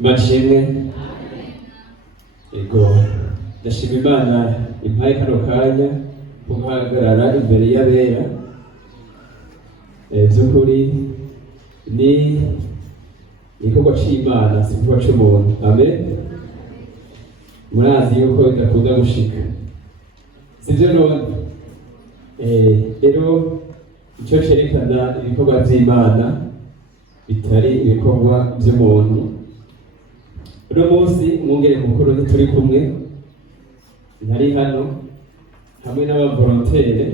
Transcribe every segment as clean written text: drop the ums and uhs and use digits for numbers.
Bashimwe. Ego ndashima Imana impaye kano kanya ko guhagarara imbere y'abera. By'ukuri ni igikorwa c'Imana, si igikorwa c'umuntu. Amen. Murazi yuko bidakunda gushika, sivyo none? Rero ico cerekana ibikorwa vy'Imana bitari ibikorwa vy'umuntu. Uno munsi umwungere mukuru ntituri kumwe, ntari hano, hamwe n'abavolontere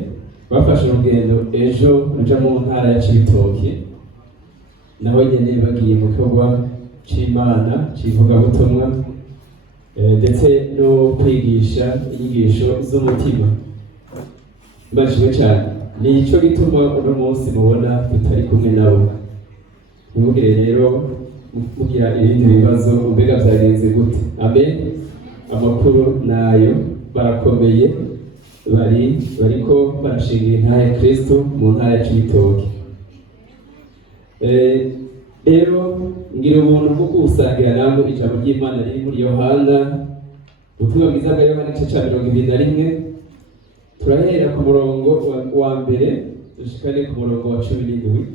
bafashe urugendo ejo ruja mu ntara ya Cibitoke, naho nyene bagiye mu gikorwa c'Imana c'ivugabutumwa, ndetse no kwigisha inyigisho z'umutima. Mbashimwe cyane. Ni ico gituma uno munsi mubona tutari kumwe nabo. Ntimugire rero mugira ibindi bibazo, mbega vyagenze gute? Amen. Amakuru nayo barakomeye, bariko barashingira intahe Kristo mu ntara ya Cibitoke. Rero ngira ubuntu bwo gusangira namwe ijambo ry'Imana riri muri Yohana, ubutumwa bwiza bwa Yohana igice ca 21. Turahera ku murongo wa mbere dushikane ku murongo wa 17.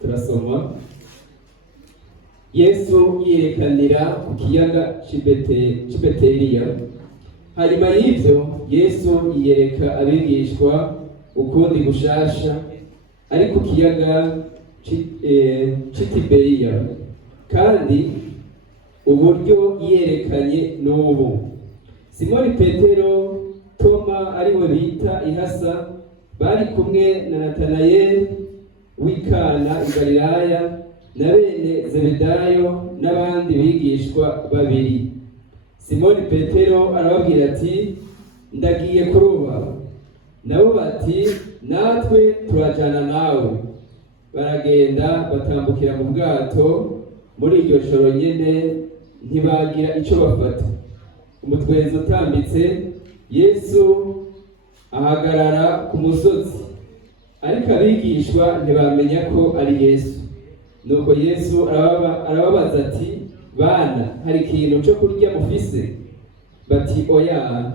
Turasoma. Yesu yerekanira ku kiyaga c'Ibeteliya. Hanyuma y'ivyo Yesu yiyereka abigishwa ukundi gushasha ari ku kiyaga c'Itiberiya, kandi uburyo yerekanye n'ubu. Simoni Petero, Toma ariwe bita Ihasa, bari kumwe na Natanayeli w'Ikana i Galilaya, na bene Zebedayo n'abandi bigishwa babiri. Simoni Petero arababwira ati, ndagiye kuroba. Nabo bati, natwe turajana nawe. Baragenda batambukira mu bwato, muri iryo joro nyene ntibagira ico bafata. Umutwenzi utambitse, Yesu ahagarara ku musozi, ariko abigishwa ntibamenya ko ari Yesu. Nuko Yesu arababaza ati, bana, hari ikintu cyo kurya mufise? Bati, oya.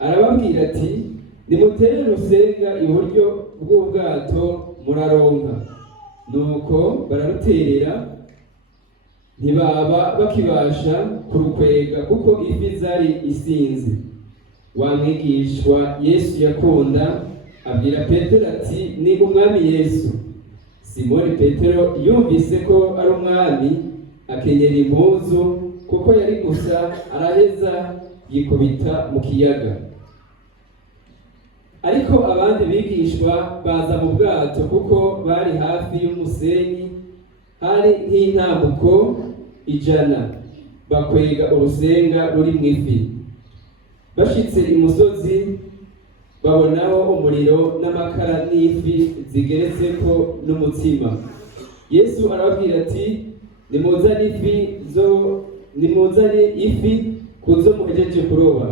Arababwira ati, nimutere urusenga iburyo bw'ubwato muraronka. Nuko bararuterera, ntibaba bakibasha kurukwega kuko ifi zari isinzi. Wa mwigishwa Yesu yakunda abwira Petero ati, ni umwami Yesu. Simoni Petero yumvise ko ari umwami, akenyera impuzu kuko yari gusa, araheza yikubita mu kiyaga. Ariko abandi bigishwa baza mu bwato kuko bari hafi y'umusenyi, hari nk'intambuko 100, bakwega urusenga ruri mu ifi. Bashitse imusozi babonaho umuriro n'amakara n'ifi zigeretseko n'umutsima. Yesu arababwira ati, nimuzane ifi kuzo muhejeje kuroba.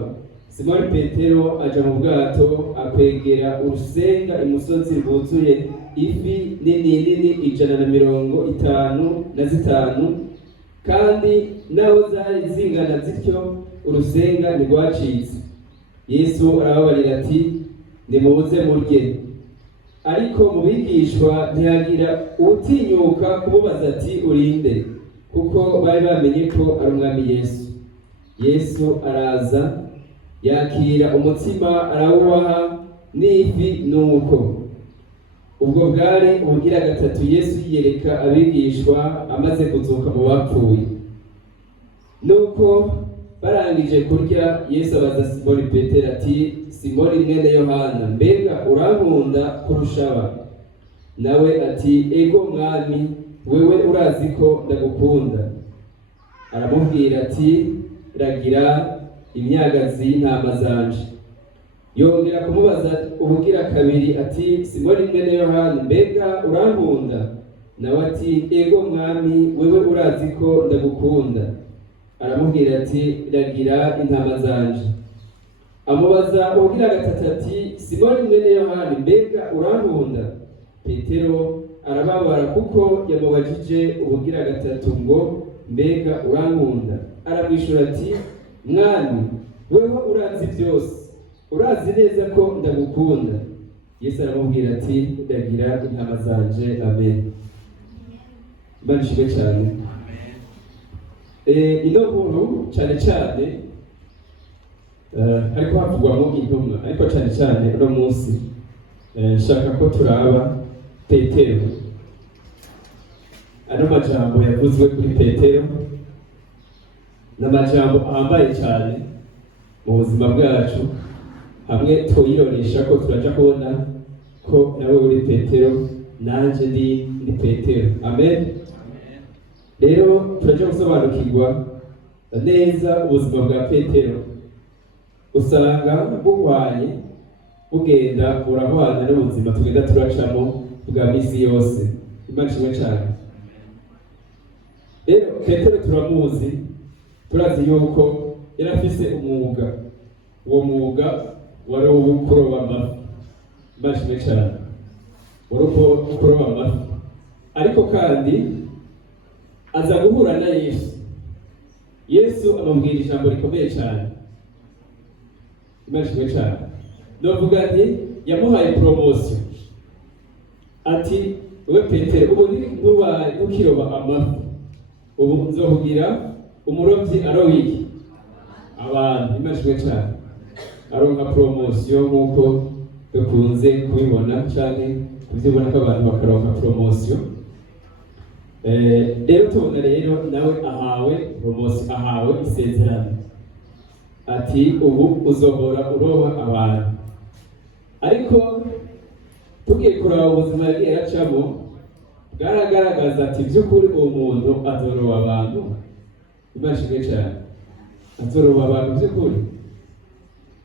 Simoni Petero aja mu bwato, akwegera urusenga imusozi rwuzuye ifi nini 155, kandi naho zari zingana zityo urusenga ntirwacitse. Yesu arababarira ati, nimuze murye. Ariko mu bigishwa ntihagira utinyuka kumubaza ati, urinde? Kuko bari bamenye ko ari umwami Yesu. Yesu araza, yakira umutsima arawubaha, n'ifi nuko. Ubwo bwari ubugira gatatu Yesu yiyereka abigishwa amaze kuzuka mu bapfuye. Nuko barangije kurya, Yesu abaza Simoni Petero ati, Simoni mwene Yohana, mbega urankunda kurusha aba? Nawe ati, ego mwami, wewe urazi ko ndagukunda. Aramubwira ati, ragira imyagazi y'intama zanje. Yongera kumubaza ubugira kabiri ati, Simoni mwene Yohana, mbega urankunda? Nawe ati, ego mwami, wewe urazi ko ndagukunda. Aramubwira ati, ragira intama zanje. Amubaza ubugira gatatu ati, Simoni mwene Yohana, mbega urankunda? Petero arababara kuko yamubajije ubugira gatatu ngo mbega urankunda? Aramwishura ati mwami, weho urazi byose, urazi neza ko ndagukunda. Yesu aramubwira ati ndagira intama zanje. Amen. Imana ishimwe cyane. Ino nkuru cyane cyane ariko havugwamo intumwa, ariko cyane cyane uno munsi nshaka ko turaba Petero. Ano majambo yavuzwe kuri Petero n'amajambo ahambaye cyane mu buzima bwacu, hamwe tuyiroresha ko turaja kubona ko nawe uri Petero, nanje ndi Petero. Amen. Rero turaja gusobanukirwa neza ubuzima bwa Petero. Usanga buhwanye bugenda burahwana n'ubuzima tugenda turacamo bwa misi yose. Imana ishimwe cyane. Rero Petero turamuzi, turazi yuko yari afise umwuga. Uwo mwuga wari uwo kuroba amafi. Imana ishimwe cyane. Wari uwo kuroba amafi. Ariko kandi aza guhura na Yesu. Yesu amubwira ijambo rikomeye cyane. Imana ishimwe cyane. Novuga ati yamuhaye promotion. Ati we Petero, ubu ntukiroba amafi, ubu nzohugira umurovyi arobiki abantu. Imana ishimwe cyane. Aronka promotion nk'uko dukunze kubibona cyane kubyibona ko abantu bakaronka promotion. Rero tubona rero nawe ahawe promotion, ahawe isezerano. Ati ubu uzohora uroba abantu. Ariko tugiye kuraba ubuzima yagiye acamo, bwaragaragaza ati by'ukuri uwo muntu azoroba abantu. Imana ishimwe cyane. Azoroba abantu by'ukuri.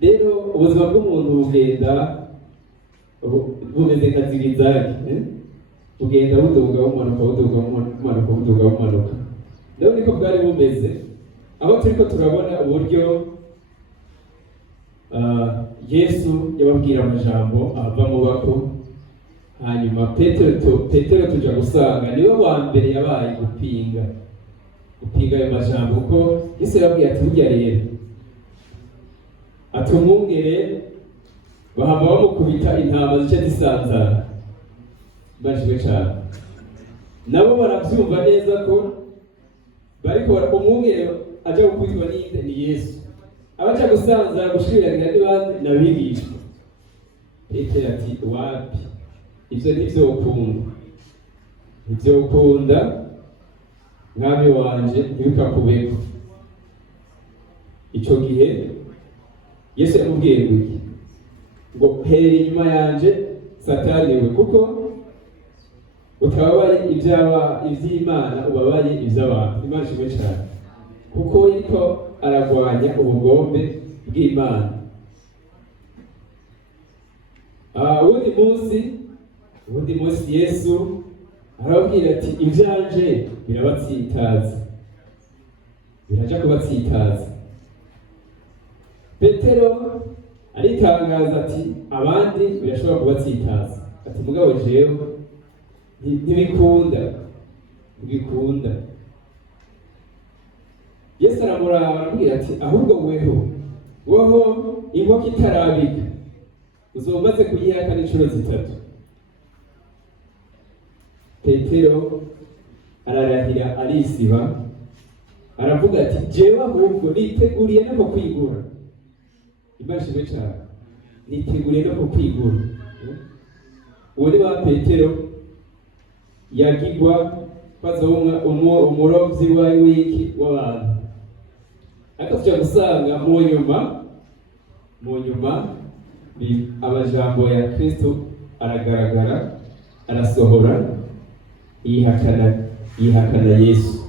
Rero ubuzima bw'umuntu bugenda bumeze nka zigizagi, bugenda buduga bumanuka, buduga bumanuka, buduga bumanuka. Rero niko bwari bumeze, aho turiko turabona uburyo Yesu yababwira amajambo ava mu bako. Hanyuma Petero tuja gusanga niwe wa mbere yabaye gupinga ayo majambo, kuko Yesu yababwiye ati burya rero ati umwungere bahava bamukubita intama zice zisanzara. Bajwe cyane. Nabo barabyumva neza ko bariko umwungere aja gukubitwa ni Yesu. Abaca gusanzara gushiragira n'ibandi n'abigishwa. Petero ati wapi, ibyo ntivyokunda mwami wanje, ntibikakubeko. Ico gihe Yesu yamubwiye ngo herera inyuma yanje Satani we, kuko utababaye ivy'Imana ubabaye ivy'abantu. Imana ishimwe cyane. Kuko yiko aragwanya ubugombe bw'Imana. Ubundi munsi Yesu arababwira ati ivyanje birabatsitaza, biraja kubatsitaza. Petero aritangaza ati abandi birashobora kubatsitaza, ati mugabo jewe ntibikunda. Yesu aramuraba aramubwira ati ahubwo woho inkoko itarabika uzomaze kuyihakana inshuro 3. Petero ararahira arisiba, aravuga ati jewe ahubwo niteguriye no kwigura. Imana ishimwe cyane. Niteguriye no kwigura. Uwo ni ba Petero yagigwa kwazomwa umurovyi w'iki w'abantu. Ariko tujya gusanga mu nyuma amajambo ya Kristo aragaragara, arasohora, yihakana Yesu.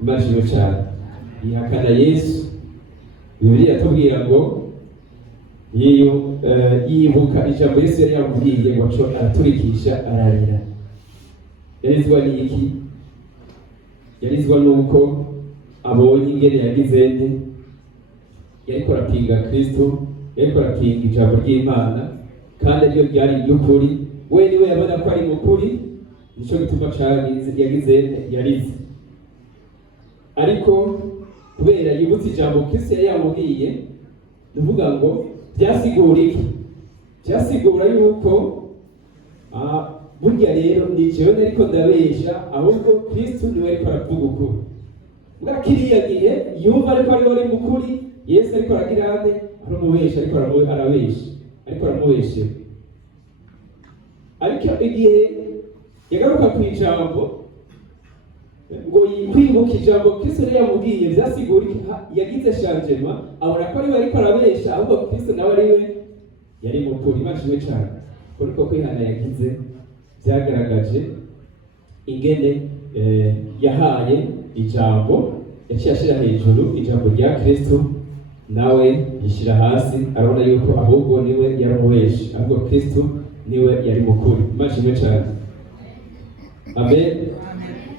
Imana ishimwe cyane. Yihakana Yesu. Bibiliya yatubwira ngo yibuka ijambo Yesu yari yamubwiye ngo araturikisha ararira. Yarizwa n'iki? Yarizwa n'uko abonye ingene yagize nte, yariko arapinga Kristo, yariko arapinga ijambo ry'Imana, kandi aryo ryari iry'ukuri. We niwe yabona ko ari mukuri, nico gituma yarize. Ariko kubera yibutse ijambo Kristo yari yamubwiye, nuvuga ngo byasigura iki? Byasigura yuko burya rero ni jewe nariko ndabesha, ahubwo Kristo niwe ariko aravuga ukuri. Mbwa kiriya gihe yumva ariko ari mukuri, Yesu ariko aragira ate? Aramubesha, ariko aramubeshe. Ariko igihe yagaruka ku ijambo ngo kwibuka ijambo Kristo yari yamubwiye, byasigura yagize changement, abona ko ariwe ariko arabesha, ahubwo Kristo nawe ariwe yari mukuri. Imashimwe cyane kuko kwihana yagize byagaragaje ingene yahaye ijambo, yaciye ashira hejuru ijambo rya Kristo, nawe yishira hasi, arabona yuko ahubwo niwe yaramubeshe, ahubwo Kristo niwe yari mukuri. Imashimwe cyane. Amen.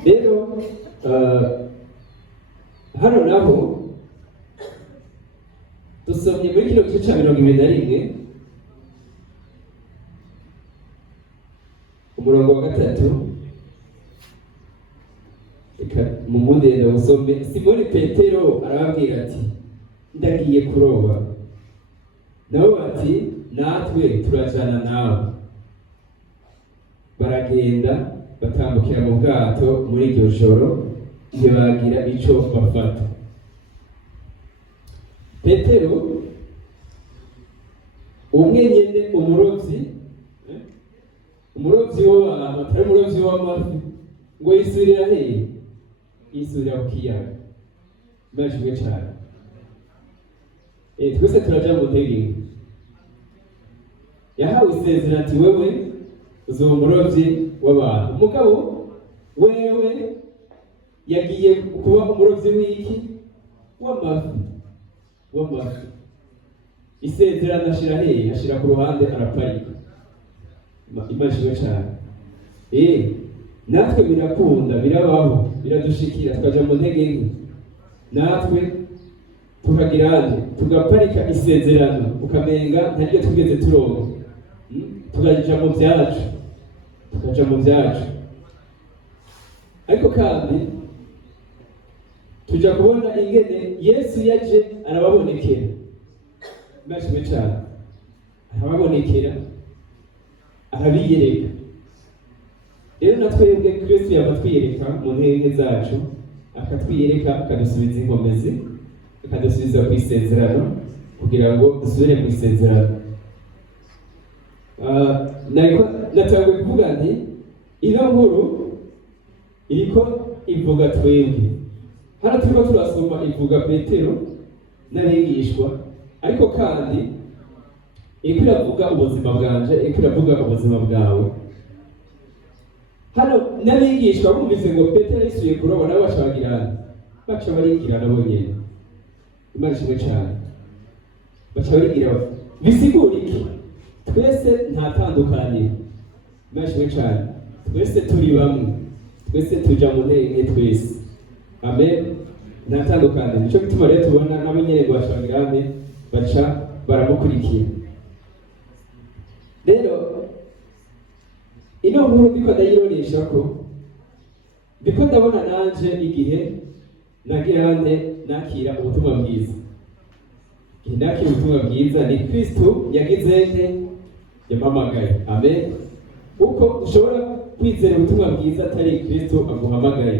Rero hano naho dusomye muri kino gice cya 21 umurongo wa 3, mu mundenda usome. Simoni Petero arababwira ati, ndagiye kuroba. Nabo bati, natwe turajana nawe. Baragenda batambukira mu bwato muri iryo joro, ntibagira ico bafata. Petero umwe nyene umurovyi w'abantu, atari umurovyi w'amafi, ngo yisubirira hehe? Yisubirira ku kiyaga. Imashimwe cyane. Twese turaja mu ntege. Yahawe isezerano ati, wewe uzoba umurovyi w'abantu. Umugabo wewe yagiye kuba umurovyi w'iki? W'amafi. Isezerano ashira hehe? Ashira ku ruhande, araparika. Imashimwe cyane. Natwe birakunda, birabaho, biradushikira, tukaja mu ntege nke. Natwe tukagirane, tugaparika isezerano, ukamenga ntaryo tugeze turonka. Tukaja mu byacu. Ariko kandi tuja kubona ingene Yesu yaje arababonekera. Imashimwe cyane. Arababonekera, arabiyereka. Rero natwebwe Kristo yabatwiyereka mu ntege zacu, akatwiyereka, akadusubiza inkomezi, akadusubiza ku isezerano, kugira ngo dusubire mu isezerano. Natangwe kuvuga nti ino nkuru iriko ivuga twebwe. Hano turiko turasoma ivuga Petero n'abigishwa, ariko kandi iriko iravuga ubuzima bwanje, iriko iravuga ubuzima bwawe. Hano n'abigishwa bumvise ngo Petero yisuye kuroba, nabo baca barigirana bonyene. Imana ishimwe cyane. Baca barigira bisigura iki? Twese nta tandukaniro. Imana ishimwe cyane. Twese turi bamwe, twese tuja mu ntege twese. Amen. Nta tandukaniro. Nico gituma rero tubona nabo nyene ngo bashangirane, baca baramukurikira. Rero ino nkuru ndiko ndayiroresha ko ndiko ndabona nanje igihe nakira ubutumwa bwiza. Nakira ubutumwa bwiza ni Kristo yagize yamamagaye. Amen. Uko ushobora kwizera ubutumwa bwiza atari Kristo aguhamagaye.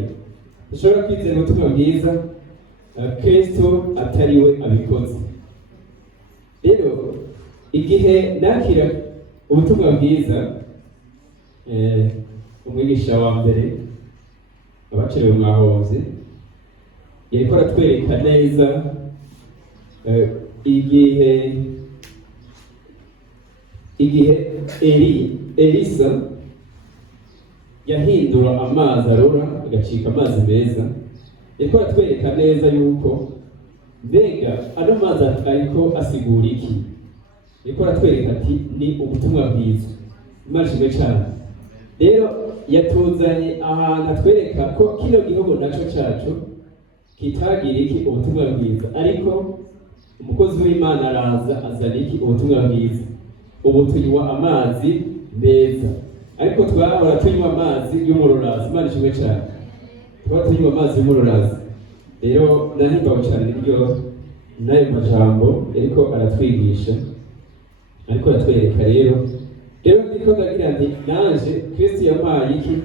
Ushobora kwizera ubutumwa bwiza Kristo atari we abikoze. Rero igihe nakira ubutumwa bwiza, umwigisha wa mbere abaciriwe mwahoze yariko aratwereka neza igihe Elisa yahindura amazi arora agacika amazi meza. Yariko aratwereka neza yuko mbega ano mazi ariko asigura iki? Yariko aratwereka ati ni ubutumwa bwiza. Imana ishimwe cyane. Rero yatuzanye ahantu atwereka ko kino gihugu naco cacu kitagira iki? Ubutumwa bwiza. Ariko umukozi w'Imana araza azana iki? Ubutumwa bwiza. Ubu tunywa amazi meza. ariko twahora tunywa amazi y'umurorazi. Imana ishimwe cyane, twahora tunywa amazi y'umurorazi. Rero nahimbawe cyane n'iryo n'ayo majambo ariko aratwigisha, ariko aratwereka rero ndiko ndagira nti naje Kristo yampaye iki?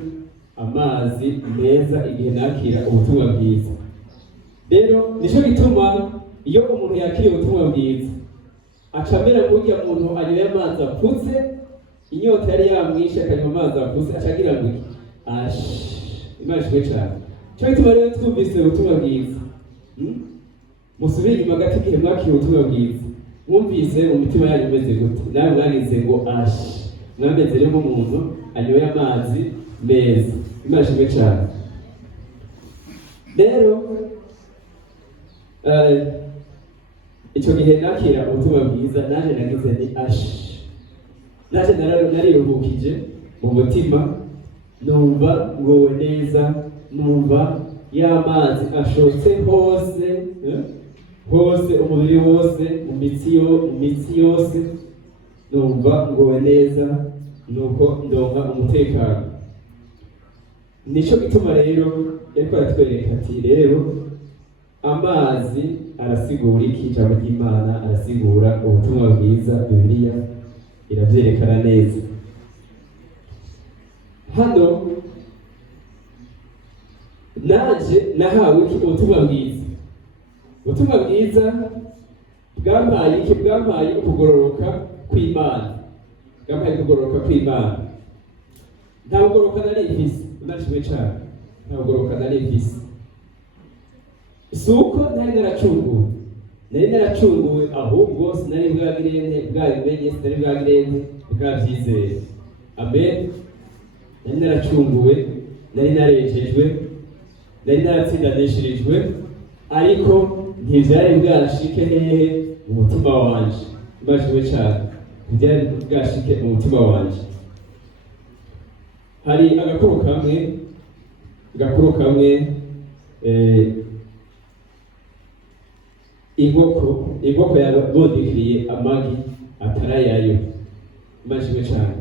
Amazi meza igihe nakira ubutumwa bwiza. Rero nico gituma iyo umuntu yakiriye ubutumwa bwiza acamera kurya muntu anyoye amazi apfutse, inyota yari yamwishe akanywa amazi apfutse, acagira ngo iki? Imana ishimwe cyane. Cyo gituma rero twumvise ubutumwa bwiza, musubire inyuma gato igihe mwakiriye ubutumwa bwiza, mwumvise mu mitima yanyu umeze gute? Nawe mwagize ngo mwameze rero nk'umuntu anyoye amazi meza. Imana ishimwe cyane. Rero icyo gihe nakira ubutumwa bwiza naje nagize ni naje nariruhukije mu mutima, numva ngowe neza, numva y'amazi ashotse hose hose, umubiri wose, mu mitsi yose, numva ngowe neza, nuko ndonka umutekano. Nico gituma rero ariko aratwereka ati rero amazi arasigura iki? Ijambo ry'Imana arasigura ubutumwa bwiza, Bibiliya iravyerekana neza. Hano naje nahawe iki? Ubutumwa bwiza. Ubutumwa bwiza bwampaye iki? Bwampaye ukugororoka kw'Imana. Bwampaye ukugororoka kw'Imana. Nta kugororoka nari mfise. Imana ishimwe cyane. Nta kugororoka nari mfise. Suko nari naracunguwe, ahubwo sinari bwagirente bwabimenye, sinari bwagirente bwabyizeye. Amen. Nari naracunguwe, nari narejejwe, nari naratsindanishirijwe, ariko ntivyari bwashike hehe? Mu mutima wanje. Imana ishimwe cyane. Ntivyari bwashike mu mutima wanje. Hari agakuru kamwe inkoko yabundikiriye amagi atarayayo. Imana ishimwe cyane.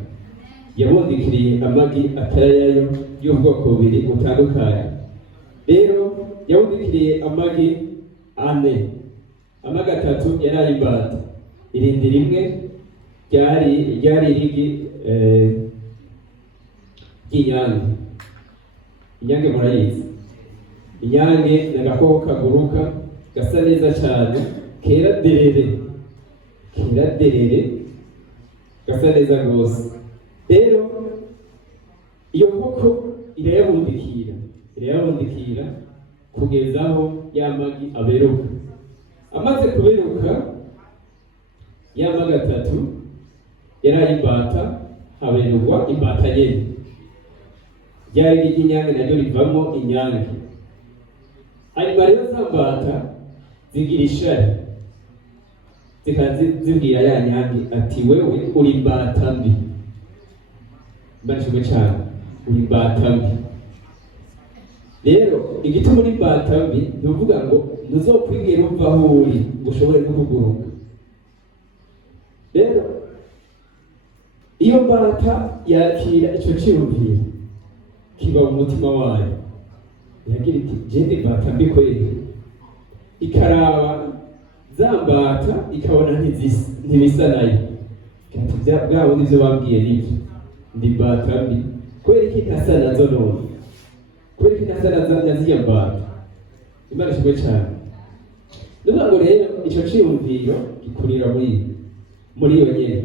Yabundikiriye amagi atarayayo y'ubwoko bubiri butandukanye. Rero yabundikiriye amagi 4, amagi 3 yari ay'imbata, irindi rimwe ryari irigi ry'inyange. Inyange murayizi. Inyange ni agakoko kaguruka gasa neza cyane, kera derere, gasa neza rwose. Rero iyo nkoko irayabundikira kugeza aho y'amagi aberuka. Amaze kuberuka y'amagi 3 yari ay'imbata, haberurwa imbata nyene. Ryari ry'inyange naryo rivamo inyange. Hanyuma rero za mbata zigira ishari, zibwira ya nyange ati wewe uri imbata mbi. Imana ishimwe cyane. Uri imbata mbi. Rero igituma uri imbata mbi nuvuga ngo ntuzokwigera uva aho uri ngo ushobore no kuguruka. Rero iyo mbata yakira icyo cyiyumviro kiba mu mutima wayo, yagira iti jende mbata mbi kweli, ikaraba za mbata ikabona ntibisa nayo, bwabo nivyo bambwiye nivyo, ndi mbata mbi kubera iki ntasa nazo none, kubera iki ntasa naziya mbata. Imana ishimwe cyane. Nuvuga ngo rero ico ciyumviro gikurira muri iyo nyene.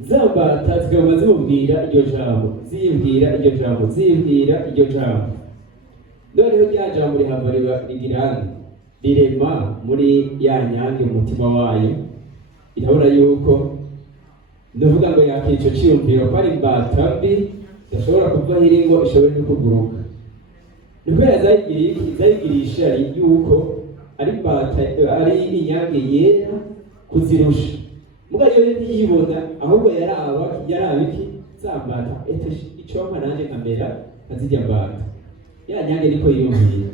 Za mbata zikaba zimubwira iryo jambo, ziyibwira iryo jambo. Noneho rya jambo rihava rigirana rirema muri ya nyange mu mutima wayo, irabona yuko ndavuga ngo yakira ico ciyumviro ko ari imbata mbi idashobora kuva hiri ngo ishobore no kuguruka. Ni kubera zayigirisha yuko ari imbata, ari inyange yera kuzirusha. Muga yo ntiyibona, ahubwo yaraba iki? Za mbata ete iconka nanje kamera azijya mbata. Ya nyange niko yiyumvira.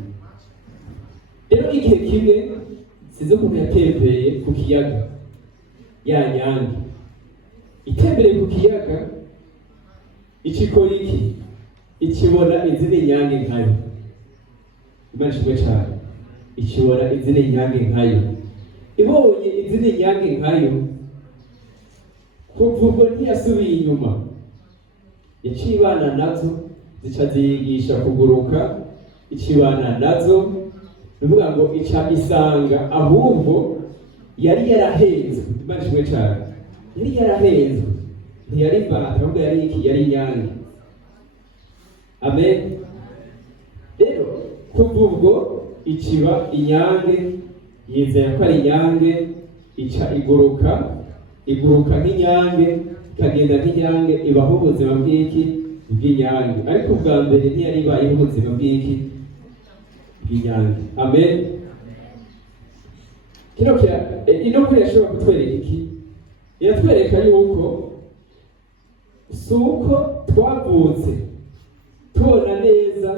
Rero igihe kimwe sizo ukuntu yatembeye ku kiyaga, ya nyange itembereye ku kiyaga ikikora iki? Ikibona izindi nyange nkayo. Imana ishimwe cyane. Ikibona izindi nyange nkayo. Ibonye izindi nyange nkayo, kuva ubwo ntiyasubiye inyuma, yaciye ibana nazo, zica ziyigisha kuguruka, ikibana nazo, nuvuga ngo ica isanga ahubwo yari yarahenzwe. Imana ishimwe cyane. Yari yarahenzwe, ntiyari imbata, ahubwo yari iki? Yari inyange. Amen. Rero kuva ubwo ikiba inyange, yizera ko ari inyange, ica iguruka nk'inyange, ikagenda nk'inyange, ibaho ubuzima bw'iki? Bw'inyange. Ariko ubwa mbere ntiyari ibayeho ubuzima bw'iki? Bw'inyange. Amen. Ino kuri yashobora kutwereka iki? Iratwereka yuko si uko twavutse tubona neza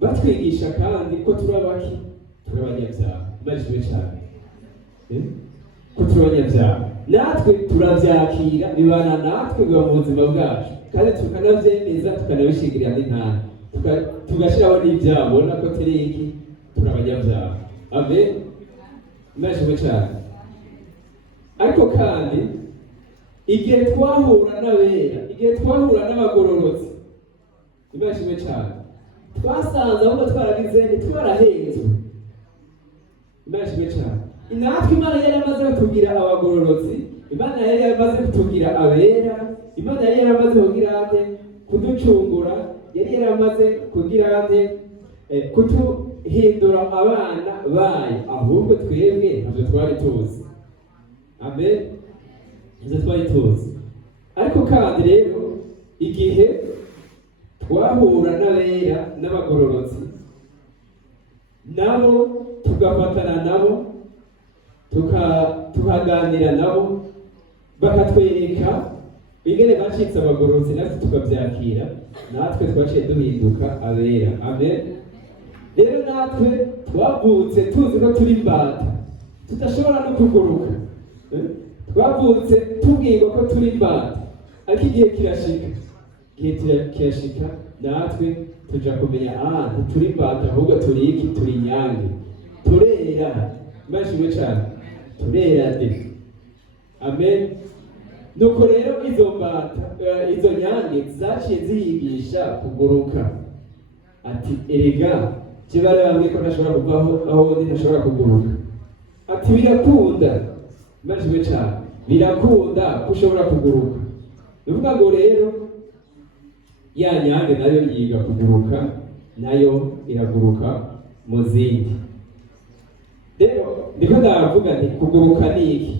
batwigisha kandi ko turabaki? Turabanyabyaha. Imajijwe cyane. Ko turabanyabyaha. Natwe turabyakira, bibana natwe biba mu buzima bwacu, kandi tukanabyemeza, tukanabishingirira n'intara, tugashyiraho n'ibyaha, ubona ko turi iki? Turabanyabyaha. Amen. Imajijwe cyane. Ariko kandi igihe twahura n'abera, igihe twahura n'abagororotsi, imajijwe cyane, twasanze ahubwo twaragize ntitwarahenzwe. Imajijwe cyane. Natwe Imana yari yamaze kutubwira abagororotsi, Imana yari yamaze kutubwira abera, Imana yari yaramaze kugira ate? Kuducungura, yari yaramaze kugira ate? Kuduhindura abana bayo, ahubwo twebwe ntabyo twari tuzi. Amen. Ntabyo twari tuzi. Ariko kandi rero igihe twahura n'abera n'abagororotsi, nabo tugafatana nabo, tukaganira nabo, bakatwereka ingene bacitse abagororotsi, natwe tukabyakira, natwe twaciye duhinduka abera. Amen. Rero natwe twavutse tuzi ko turi imbata, tudashobora no kuguruka. Twavutse tubwirwa ko turi imbata, ariko igihe kirashika, natwe tuja kumenya ntituri imbata, ahubwo turi iki? Turi inyange. Turera. Imajijwe cyane. Turera de. Amen. Nuko rero izo mbata, izo nyange zaciye ziyigisha kuguruka. Ati erega kibare bambwiye ko ntashobora kuvaho aho undi ntashobora kuguruka. Ati birakunda. Imajijwe cyane. Birakunda ko ushobora kuguruka. Bivuga ngo rero ya nyange nayo yiga kuguruka, nayo iraguruka mu zindi. Rero ndiko ndavuga nti kuguruka ni iki?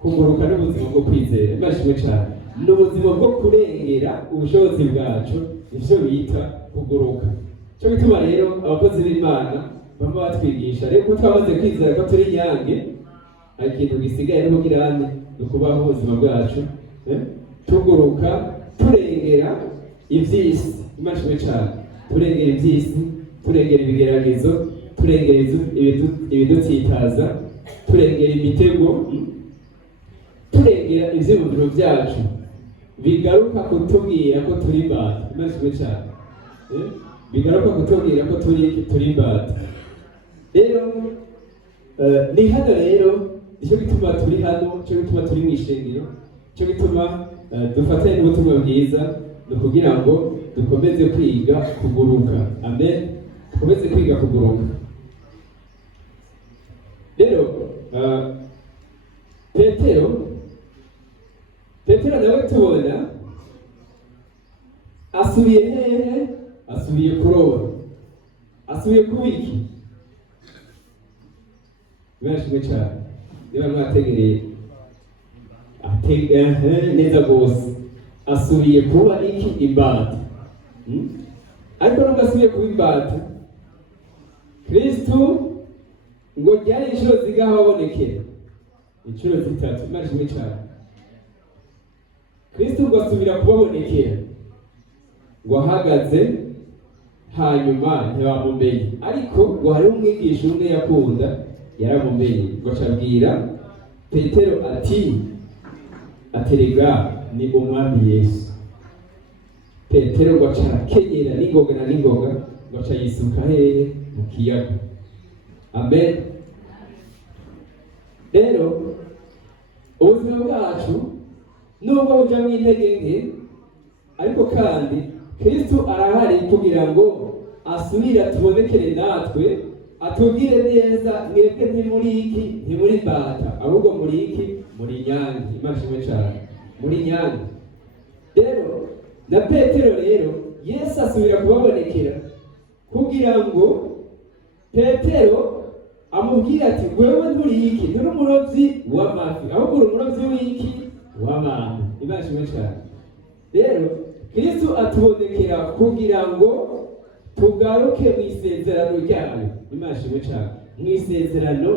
Kuguruka n'ubuzima bwo kwizera. Imajijwe cyane. N'ubuzima bwo kurengera ubushobozi bwacu, ivyo bita kuguruka. Cyo bituma rero abakozi b'Imana baba batwigisha rero ko twamaze kwizera ko turi inyange, hari ikintu gisigaye no kugira ane? Ukubaho ubuzima bwacu tuguruka, turengera iby'isi. Imajijwe cyane. Turengera iby'isi, turengera ibigeragezo, turengera ibidutsitaza, turengera imitego, turengera ivyiyumviro byacu bigaruka kutubwira ko turi imbata. Imajijwe cyane. Bigaruka kutubwira ko turi imbata. Rero ni hano rero icyo gituma turi hano, icyo gituma turi mu ishengero, icyo gituma dufatanye n'ubutumwa bwiza, ni ukugira ngo dukomeze kwiga kuguruka. Amen. Dukomeze kwiga kuguruka. Rero Petero nawe tubona asubiye hehe? Asubiye kuroba. Asubiye kubiki? Imajijwe cyane. Niba mwategereye neza rwose, asubiye kuba iki? Imbata. Ariko nubwo asubiye kuba imbata, Kristo ngo ryari inshuro zigaho abonekera? Inshuro 3. Imajijwe cyane. Kristo ngo asubira kubabonekera, ngo ahagaze, hanyuma ntibamumenye, ariko ngo hari umwigisha umwe yakunda yaramumenye, ngo acabwira Petero ati aterega ni umwami Yesu. Petero ngo aca arakenyera n'ingoga na n'ingoga ngo aca yisuka hehe mu kiyaga. Amen. Rero ubuzima bwacu nubwo buja mu intege nke, ariko kandi Kristo arahari kugira ngo asubire atubonekere natwe, atubwire neza mwebwe ntimuri iki, ntimuri bata, ahubwo muri iki, muri nyange. Imana ishimwe cyane, muri nyange. Rero na Petero rero Yesu asubira kubabonekera kugira ngo Petero amubwira ati wewe nturi iki, nturi umurovyi w'amafi, ahubwo uri umurovyi w'iki, w'abantu. Imana ishimwe cyane. Rero Kristo atubonekera kugira ngo tugaruke mu isezerano ryayo. Imana ishimwe cyane. Mu isezerano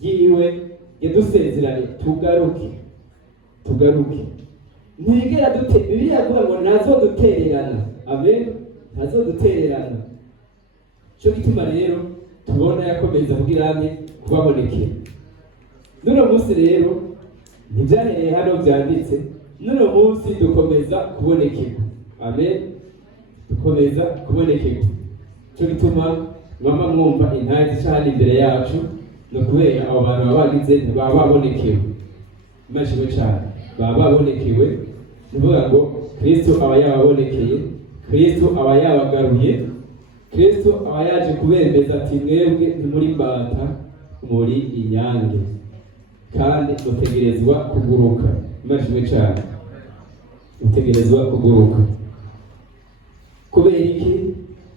ryiwe yadusezeranye tugaruke. Ntibigera Bibiliya avuga ngo ntazodutererana. Amen. Ntazodutererana. Cyo gituma rero tubona yakomeza kugira ane kubabonekera. Nuno munsi rero ntibyahereye hano byanditse, nuno munsi dukomeza kubonekerwa. Amen. Dukomeza kubonekerwa. Cyo gituma mama mwumva intazi cyane imbere yacu, no kubera abo bantu babagize baba babonekewe. Imashimwe cyane, baba babonekewe. Nivuga ngo Kristo aba yababonekeye, Kristo aba yabagaruye, Kristo aba yaje kubemeza ati mwebwe ntimuri mbata, muri inyange, kandi mutegerezwa kuguruka. Imashimwe cyane, mutegerezwa kuguruka. Kubera iki?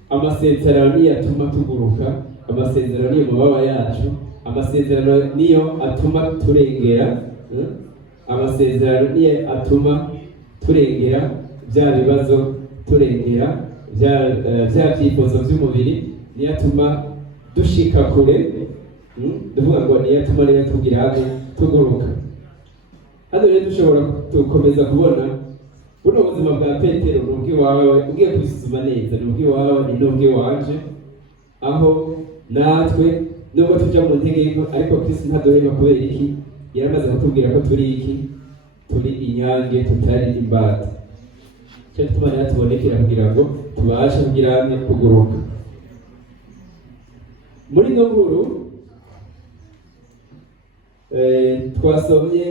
Amasezerano niyo atuma tuguruka, amasezerano niyo mababa yacu, amasezerano niyo atuma turengera, amasezerano niyo atuma turengera bya bibazo, turengera bya byifuzo by'umubiri, niyo atuma dushika kure. Ndavuga ngo niyo atuma rero tugira hamwe tuguruka. Hano rero dushobora gukomeza kubona buno buzima bwa Petero n'ubwiwawe, ugiye kwisuzuma neza n'ubwiwawe ni n'ubwiwanje, aho natwe nubwo tuja mu ntege ariko Kristo ntaduheba. Kubera iki? Yaramaze kutubwira ko turi iki, turi inyange, tutari imbata. Cyo gituma rero tubonekera kugira ngo tubashe kugira hamwe kuguruka. Muri no nkuru twasomye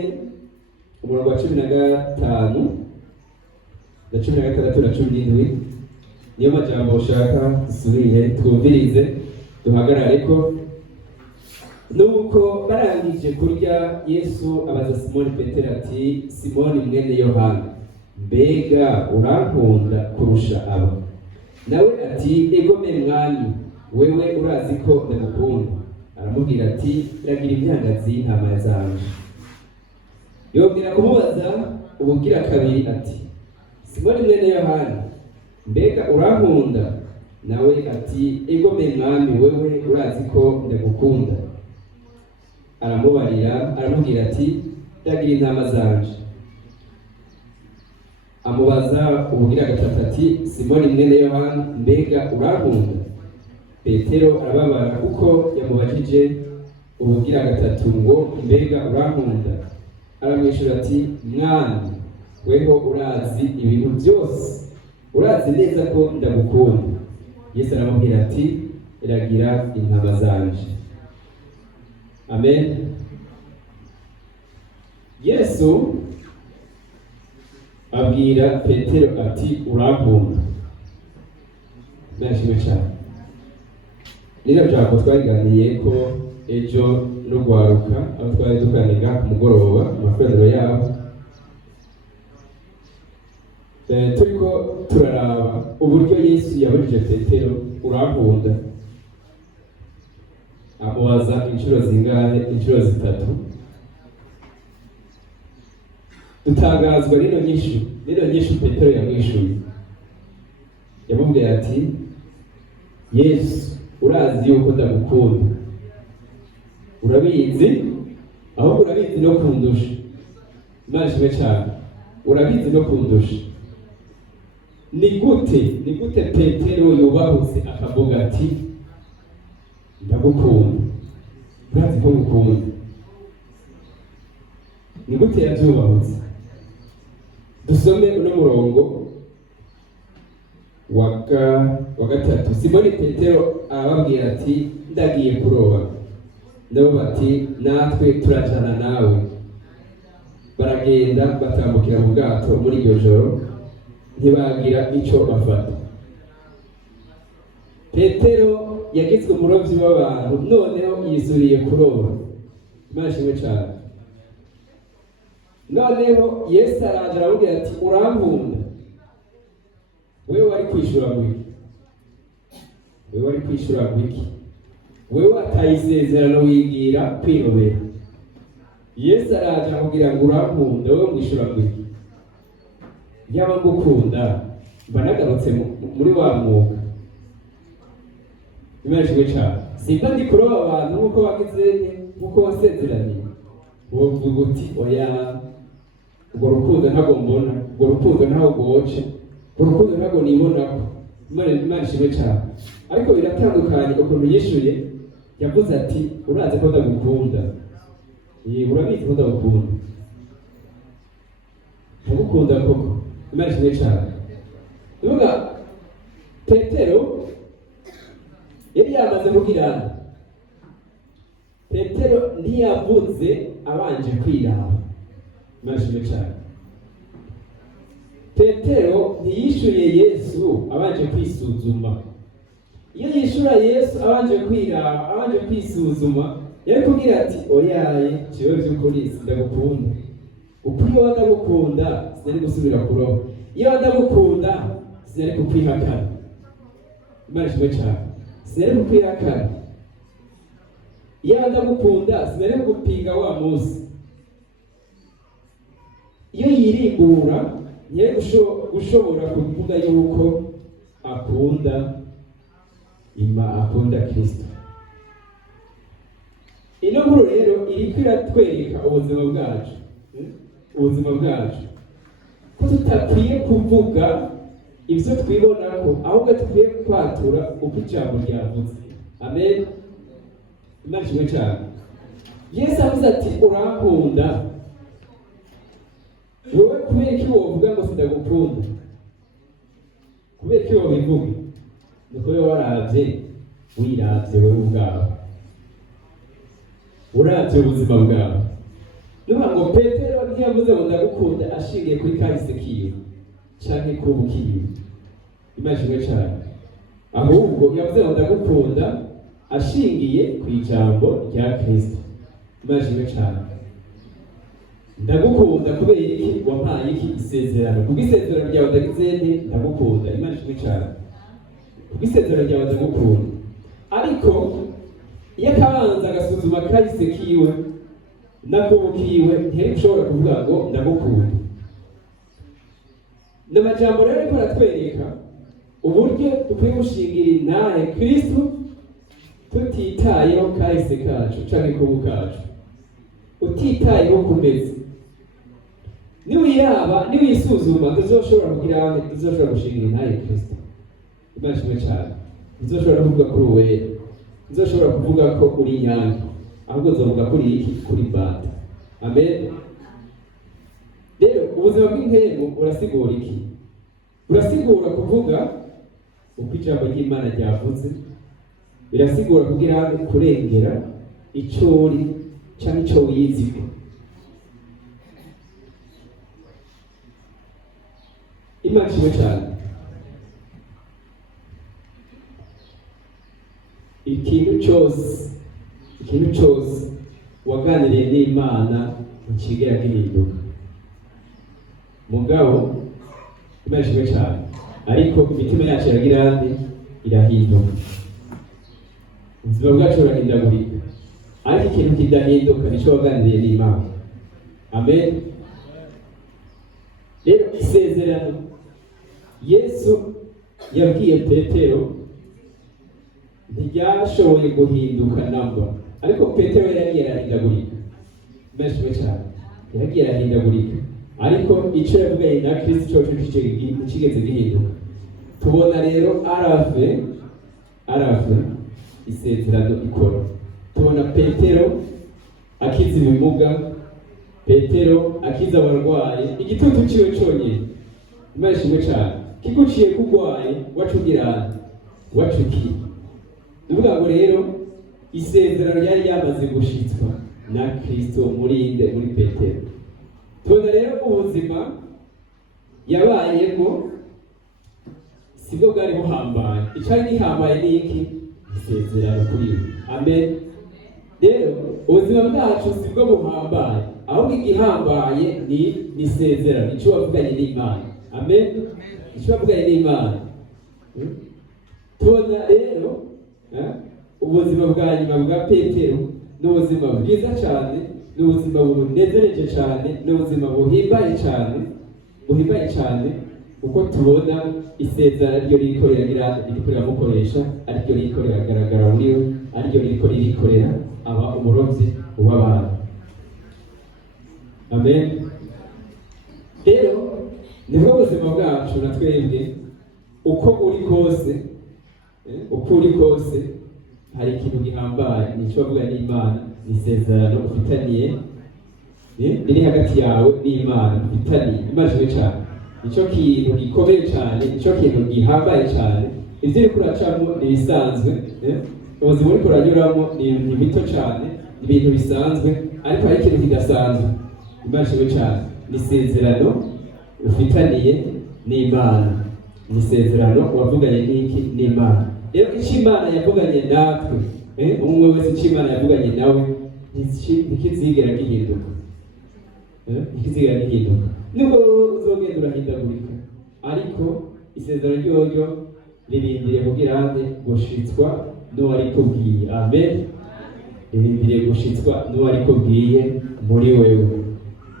umurongo wa 15 na 16 na 17, niyo majambo ushaka dusubire twumvirize duhagarare ko. Nuko barangije kurya, Yesu abaza Simoni Petero ati, Simoni mwene Yohana, mbega urankunda kurusha aba? Nawe ati, egome mwami, wewe urazi ko ndagukunda. Aramubwira ati, ragira imyangazi y'intama zanje. Yongera kumubaza ubugira kabiri ati, Simoni mwene Yohana, mbega urankunda? Nawe ati, egome mwami, wewe urazi ko ndagukunda. Aramubwira ati, ragira intama zanje. Amubaza ubugira gatatu ati, Simoni mwene Yohana, mbega urankunda? Petero arababara kuko yamubajije ubugira gatatu ngo mbega urankunda. Aramwishyura ati, mwami, weho urazi ibintu byose, urazi neza ko ndagukunda. Yesu aramubwira ati, ragira intama zanje. Amen. Yesu abwira Petero ati, urankunda. Nashimwe cyane. Nira jambo twaganiriye ko ejo n'urwaruka, aho twari dukanira ku mugoroba amakoraniro yabo, turiko turaraba uburyo Yesu yabujije Petero, urankunda? Amubaza inshuro zingahe? Inshuro 3. Dutangazwa n'ino nyishu Petero yamwishuye. Yamubwira ati, Yesu, urazi yuko ndagukunda. Urabizi, ahubwo urabizi no kundusha. Imana ishimwe cyane, urabizi no kundusha. Ni gute Petero yubahutse akavuga ati, ndagukunda, urazi ko ngukunda? Ni gute yabyubahutse? Dusome uno murongo wa gatatu, Simoni Petero arababwira ati ndagiye kuroba. Nabo bati natwe turajana nawe. Baragenda batambukira mu bwato muri iryo joro, ntibagira icyo bafata. Petero yagizwe umurovyi w'abantu, noneho yisuriye kuroba. Imana ishimwe cyane. Noneho Yesu araje aramubwira ati urankunda, wewe wari kwishura gwiki? Wewe wari kwishura gwiki? Wewe wataye isezerano wigira kwirobera. Yesu araje aramubwira ngo urankunda, wewe mwishura gwiki? Yaba ngukunda mba nagarutse muri wa mwuga. Imana ishimwe cyane. Simba ndi kuroba abantu nk'uko wagize, nk'uko wasezeraniye. Wovuga uti oya, urwo rukundo ntabwo mbona, urwo rukundo ntabwo rwoce, urwo rukundo ntabwo nibonako. Imana ishimwe cyane. Ariko biratandukanye ukuntu yishuye. Yavuze ati urazi ko ndagukunda. Urabizi ko ndagukunda. Ndagukunda koko. Imana ishimwe cyane. Nuga Petero yari yamaze kubwirana. Petero ntiyavuze abanje kwiraba. Imana ishimwe cyane. Petero ntiyishuye Yesu abanje kwisuzuma. Iyo yishura Yesu abanje kwiraba, abanje kwisuzuma, yari kubwira ati oyaye jewe by'ukuri ndagukunda. Ukuri iyo ndagukunda sinari gusubira kuroba. Iyo ndagukunda sinari kukwihakana. Imana ishimwe cyane. Sinari kukwihakana. Iyo ndagukunda sinari kugupinga wa munsi. Iyo yirimbura yari gushobora kuvuga yuko akunda Kristo. Ino nkuru rero iriko iratwereka ubuzima bwacu. Ubuzima bwacu ko tutakwiye kuvuga ibyo twibonako, ahubwo tukwiye kwatura uko ijambo ryavuze. Amen. Imana ishimwe cyane. Yesu avuze ati urankunda, wowe kubera iki wovuga ngo sindagukunda? Kubera iki wobivuga? Nuko wowe waravye wiravye wowe ubwawe, uravye ubuzima bwawe. Nuba ngo Petero ntiyavuze ngo ndagukunda ashingiye kuri kahise kiwe canke kubu kiwe. Imana ishimwe cyane. Ahubwo yavuze ngo ndagukunda ashingiye ku ijambo rya Kristo. Imana ishimwe cyane. Ndagukunda kubera iki? Wampaye iki? Isezerano. Kubw'isezerano ryawe ndagize nte? Ndagukunda. Imana ishimwe cyane. Kubw'isezerano ryawe ndagukunda. Ariko iyo akabanza agasuzuma kahise kiwe nakubukiwe, ntiyari gushobora kuvuga ngo ndagukunda. N'amajambo rero ariko aratwereka uburyo dukwiye gushingira intahe Kristo tutitayeho kahise kacu canke kubu kacu, utitayeho kumeze. Niwiraba, niwisuzuma, tuzoshobora gushingira intahe Kristo. Imana ishimwe cyane. Tuzoshobora kuvuga kuri uwera, tuzoshobora kuvuga ko uri nyange, ahubwo uzovuga kuri iki? Kuri bata. Amen. Rero ubuzima bw'inkemu burasigura iki? Burasigura kuvuga uko ijambo ry'Imana ryavuze. Birasigura kugira kurengera ico uri canke ico wiziko. Imana ishimwe cyane. Ikintu cyose waganiriye n'Imana ntikigera gihinduka. Mugabo Imana ishimwe cyane. Ariko imitima yacu irahinduka. Ubuzima bwacu burahindagurika. Ariko ikintu kidahinduka nicyo waganiriye n'Imana. Amen. Rero isezerano Yesu yabwiye Petero ntiryashoboye guhinduka namba, ariko Petero yari yarahindagurika. Imana ishimwe cyane. Yari yarahindagurika. Ariko icyo yavuganye na Kristo cyo kigeze gihinduka. Tubona rero arave isezerano ikora. Tubona Petero akiza ibimuga, Petero akiza abarwayi, igitutu ciwe cyonyine. Imana ishimwe cyane. kiguciye kugwaye wacugirana wacukiye. Nuvuga ngo rero isezerano ryari ryamaze gushitswa na Kristo muri Petero. Tubona rero ubuzima yabayemo sibwo bwari buhambaye. Icari gihambaye ni iki? Isezerano kuri we. Amen. Rero ubuzima bwacu sibwo buhambaye, ahubwo igihambaye ni isezerano, icyo wavuganye n'Imana. Amen. Icyo wavuganye n'Imana. Tubona rero ubuzima bwa nyuma bwa Petero ni ubuzima bwiza cyane, ni ubuzima bunezereje cyane, ni ubuzima buhimbaye cyane, kuko tubona isezerano ryo ririko riramukoresha, ariryo ririko riragaragara muri we, ariryo ririko ririkorera aba umurovyi w'abantu. Amen. Rero nibwo buzima bwacu na twebwe uko uri kose hari ikintu gihambaye, nicyo bavuga n'Imana, ni isezerano ufitaniye riri hagati yawe n'Imana, ufitaniye imajwe cyane. Nicyo kintu gikomeye cyane, nicyo kintu gihambaye cyane. Ibyo uriko uracamo ni ibisanzwe, ubuzima uriko uranyuramo ni bito cyane, ibintu bisanzwe, ariko hari ikintu kidasanzwe, imajwe cyane, ni isezerano ufitaniye n'Imana, ni isezerano wavuganye n'Imana. Rero icyo Imana yavuganye natwe, umwe wese icyo Imana yavuganye nawe ntikizigera gihinduka. Nubwo uzogenda urahindagurika, ariko isezerano ryoryo ririndiriye kugira gushitswa n'uwarikubwiye. Amen. Ririndiriye gushitswa n'uwarikubwiye muri wewe.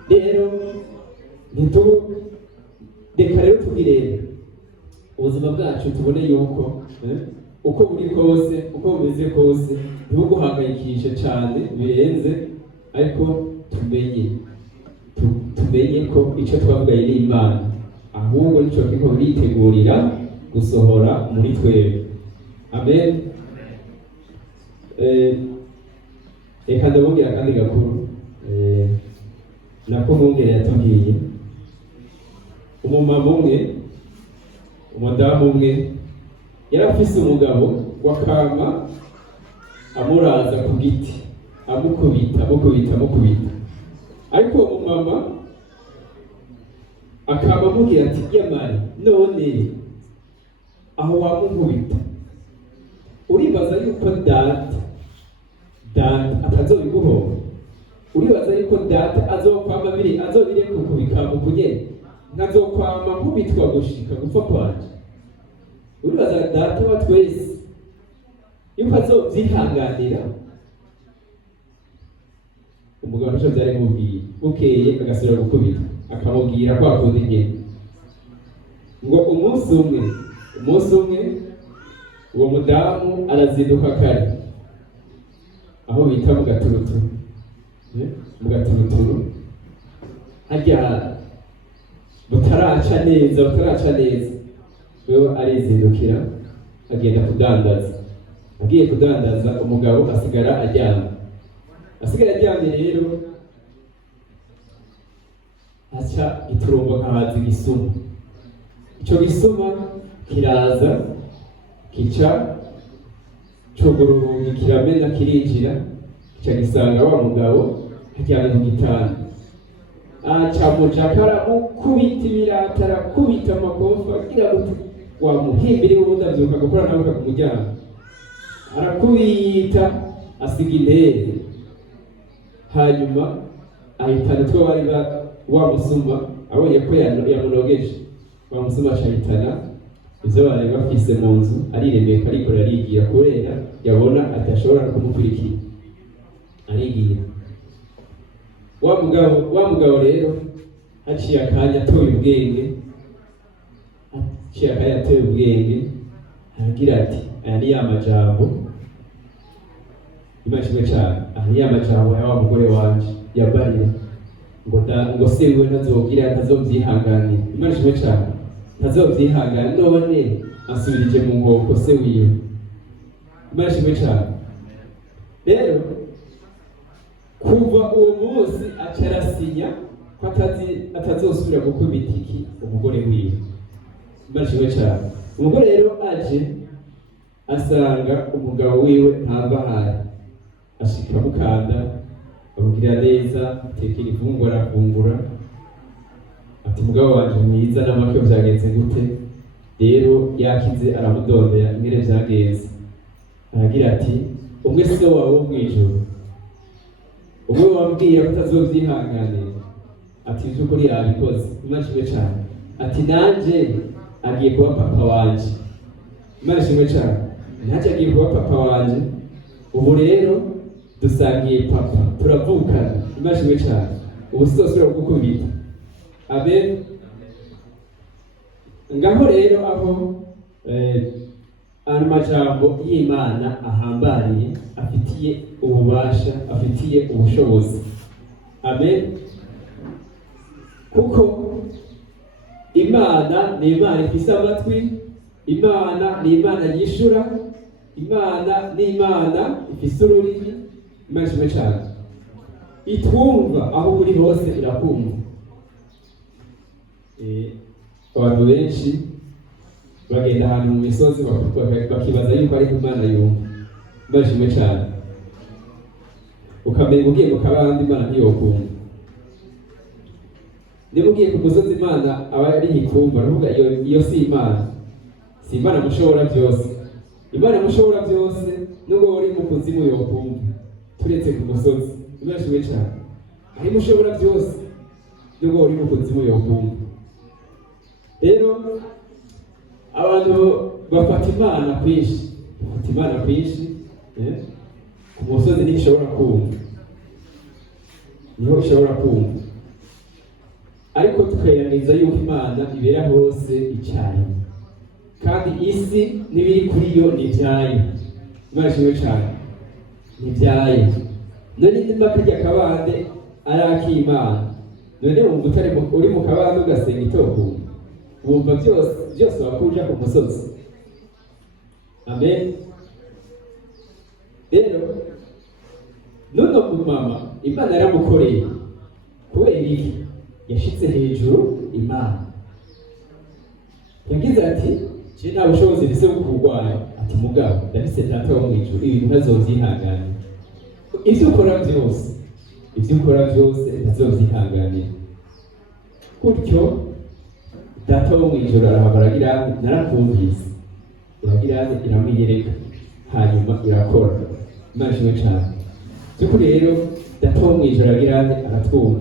Rero reka rero tubirebe ubuzima bwacu, tubone yuko uko buri kose, uko bumeze kose, ntibuguhangayikishe cyane birenze, ariko tumenye ko icyo twavuganye n'Imana ahubwo nicyo kiriko biritegurira gusohora muri twebwe. Amen. Reka ndababwira kandi gakuru nako mwungere yatubwiye. Umumama umwe, umudamu umwe yari afise umugabo wakama amuraza ku giti, amukubita, ariko uwo mumama akaba amubwira ati yamari none aho wamukubita uribaza yuko data atazobiguhora? Uribaza yuko data azokwama azobire kukubikamba kunyene, ntazokwama nkubitwa gushika gupfa kwanje? Uribaza data wa twese yuko azovyihanganira? Umugabo nico vyari mubwiye, bukeye agasubira gukubita, akamubwira kwa kundi nyene ngo umunsi umwe uwo mudamu arazinduka kare, aho bita mu gaturuturu harya butaraca neza, rero arizindukira agenda kudandaza. Agiye kudandaza, umugabo asigara aryamye. Rero aca iturumbo nkahaza igisuma. Ico gisuma kiraza kica cugururungi, kiramena, kirinjira, kica gisanga wa mugabo aryamye mu gitanda. Acamucakara mukubita ibirata, arakubita amakofa, agira ngo wamuhimbire ubundi avyuka gukora nawe ku muryango, arakubita asiga intebe. Hanyuma ahitana utwo bari wamusuma, abonye ko yamunogeje, wamusuma acahitana ivyo bari bafise mu nzu, ariremeka, ariko arigira kubera yabona atashobora kumukurikira, arigira. Wa mugabo rero haciye akanya atoye ubwenge, aragira ati aya ni ya majambo imashimwe cyane, aha ni ya majambo ya wa mugore wanje yabarira ngo se wiwe ntazovyihanganira. Imashimwe cyane, ntazovyihanganira, none asubirije mu nkoko se wiwe. Imashimwe cyane. Rero kuva uwo munsi acarasinya ko atazosubira gukubita umugore wiwe. mbashimwe cyane. Umugore rero aje asanga umugabo wiwe ntava ahari, ashika mukanda amubwira neza, atekera ifunguro arafungura, ati mugabo wanje mwiza n'amakwe vyagenze gute? Rero yakize aramudondera ingene vyagenze, aragira ati umwe so wawe wo mw'ijuru, umwe wambwira ko utazovyihanganira, ati vy'ukuri yabikoze, imashimwe cane. Ati nanje agiye kuba papa wanje, imashimwe cane. Nanje agiye kuba papa wanje, ubu rero dusangiye papa, turavukana, imashimwe cane. Ubu sizosubira kugukubita. Amen. Ngaho rero aho ano majambo y'Imana ahambariye, afitiye ububasha, afitiye ubushobozi. Amen. Kuko Imana ni Imana ifise amatwi, Imana ni Imana yishura, Imana ni Imana ifise ururimi, imashimwe cyane. Itwumva aho uri hose irakumva. Abantu benshi bagenda ahantu mu misozi bakibaza yuko ari Imana yumva, imashimwe cyane. Ukamenya ugiye mu kabandi Imana ntiyokumva. Niba ugiye ku musozi Imana aba ari ikumva, aravuga iyo si Imana, si Imana mushobora byose. Imana mushobora byose nubwo uri mu kuzimu yokumva, turetse ku musozi, imashimwe cyane. Ari mushobora byose nubwo uri mu kuzimu yokumva. Rero abantu bafata Imana kwinshi, bafata Imana kwinshi, ku musozi niho ishobora kumva, niho ishobora kumva. Ariko tukayiraniza yuko Imana ibera hose icyarimwe, kandi isi n'ibiri kuri yo ni ibyayo, imashimwe cyane, ni ibyayo. None nimba karya kabande ari ak'Imana, none wumva uri mu kabande ugasenga itokumva, wumva byose wakuja ku musozi. Amen. Rero nuno mumama Imana yaramukoreye kubera iki? Yashitse hejuru Imana, yagize ati je nta bushobozi bise bwo kurwanya, ati mugabo ndabise data wo mw'ijuru, ibintu ntazovyihanganira. Ivyo ukora byose ntazovyihanganira. Gutyo data wo mw'ijuru arahamara agira narakumvise, iragira iramwiyereka, hanyuma irakora, imashimwe cane. By'ukuri rero data wo mw'ijuru agira aratwumva,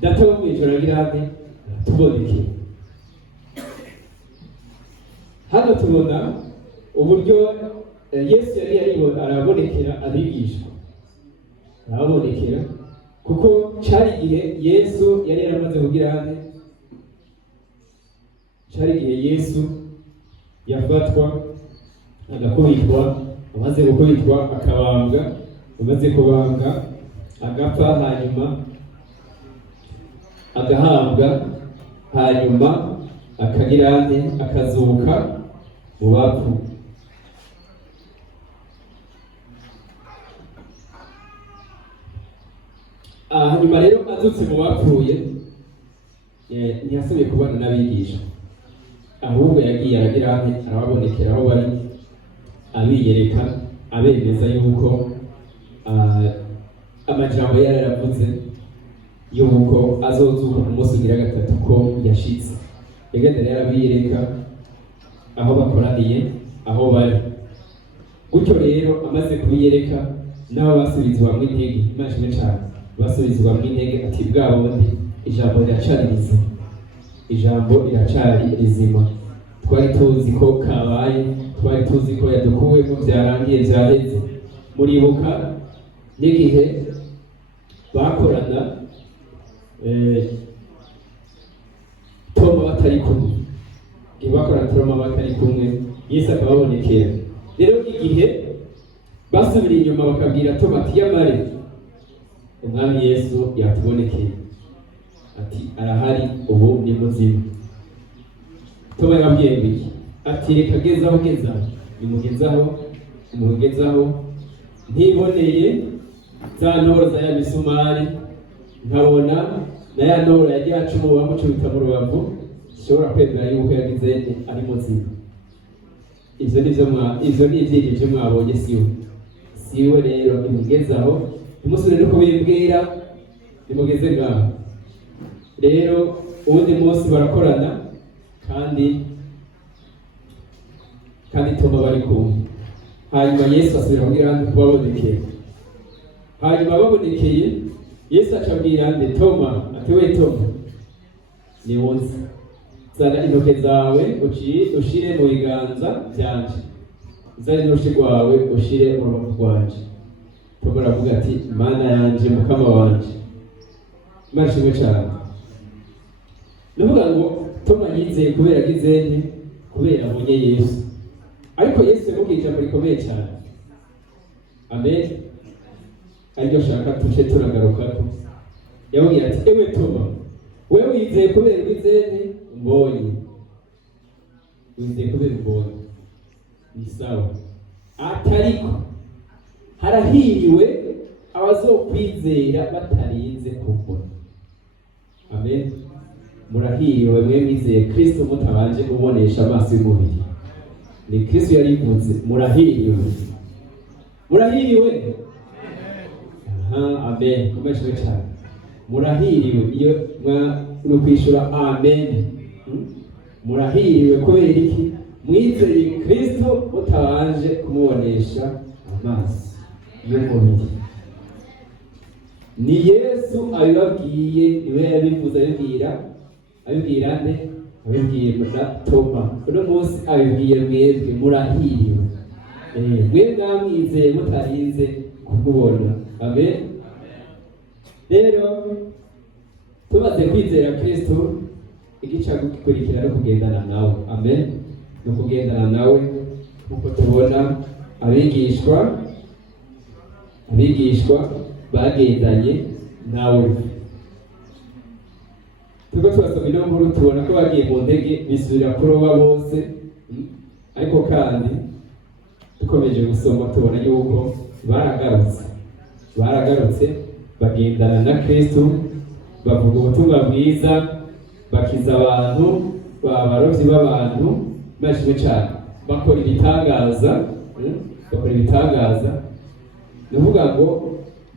data wo mw'ijuru agira aratubonekera. Hano tubona uburyo Yesu yari arabonekera abigishwa, arabonekera kuko cari igihe Yesu yari yaramaze kugira cari igihe Yesu yafatwa agakubitwa, amaze gukubitwa akabambwa, amaze kubambwa agapfa, hanyuma agahabwa, hanyuma akagira akazuka mu bapfu. Hanyuma rero azutse mu bapfuye, ntiyasubiye kubana n'abigisha, ahubwo yagiye aragira arababonekera aho bari, abiyereka, abemeza yuko amajambo yari yaravuze yuko azozuka ku munsi ugira gatatu ko yashitse. Yagendera yarabiyereka aho bakoraniye, aho bari. Gutyo rero amaze kubiyereka n'abo basubizwamwo intege, imashimwe cane, basubizwamwo intege, ati bwa bundi ijambo riracari rizima, ijambo riracari rizima. Twari tuzi ko kabaye, twari tuzi ko yadukuwemo, byarangiye, byaheze. Muribuka n'igihe bakorana Toma batari kumwe, bakorana Toma batari kumwe, Yesu akababonekera. Rero igihe basubira inyuma bakabwira Toma ati yamare umwami Yesu yatubonekeye, ati arahari, ubu ni muzima. Toma yabwiye iki? Ati reka gezaho, umugezaho ntiboneye za ntoro za ya misumari, nkabona na ya ntoro yagiye acuma bamucubita mu rubavu, ushobora kwemera yuko yagize ari muzima. Ivyo ni ivyigije mwabonye siwe rero nimugezaho umusore nuko bimbwira nimugeze ngaho rero uwundi munsi barakorana kandi Toma bari kumwe. Hanyuma Yesu asubira kugira ngo babonekeye. Hanyuma babonekeye Yesu acabwira ande Toma ati we Toma ni wonse zana intoke zawe ushire mu biganza byanje zari n'urushi rwawe ushire mu rubavu rwanje. Toma aravuga ati Mana yanje mukama wanje Imana ishimwe cyane. Nuvuga ngo Toma yizeye kubera agizente kubera abonye Yesu. Ariko Yesu yamubwiye ijambo rikomeye cyane. Amen. Ariko shaka tuce turagarukako. Yamubwiye ati ewe Toma wewe wizeye kubera agizente mbonye. Wizeye kubera mbonye. Ni sawa. Atariko harahiriwe abazokwizera batarinze kumbona. Amen. Murahiriwe mwe mwizeye Kristo mutabanje kubonesha amaso y'umubiri. Ni Kristo yarivuze murahiriwe. Murahiriwe. Amen. Kumeshwe cyane. Murahiriwe iyo no kwishura amen. Murahiriwe kubera iki? Mwizeye Kristo mutabanje kumubonesha amaso y'umubiri. Ni Yesu abibabwiye niwe yabivuze abibwira nde abibwiye Toma. Uno munsi abibwiye mwebwe murahiriwe. Mwe mwamwizeye mutarinze kumubona. Amen. Rero tumaze kwizera Kristo igica gukurikira no kugendana nawe. Amen. No kugendana nawe nkuko tubona abigishwa bagendanye nawe. Tuko twasoma ino nkuru tubona ko bagiye mu ndege bisubira kuroba bose. Ariko kandi dukomeje gusoma tubona yuko baragarutse bagendana na Kristo bavuga ubutumwa bwiza bakiza abantu babarovyi b'abantu bashimwe cyane bakora ibitangaza nuvuga ngo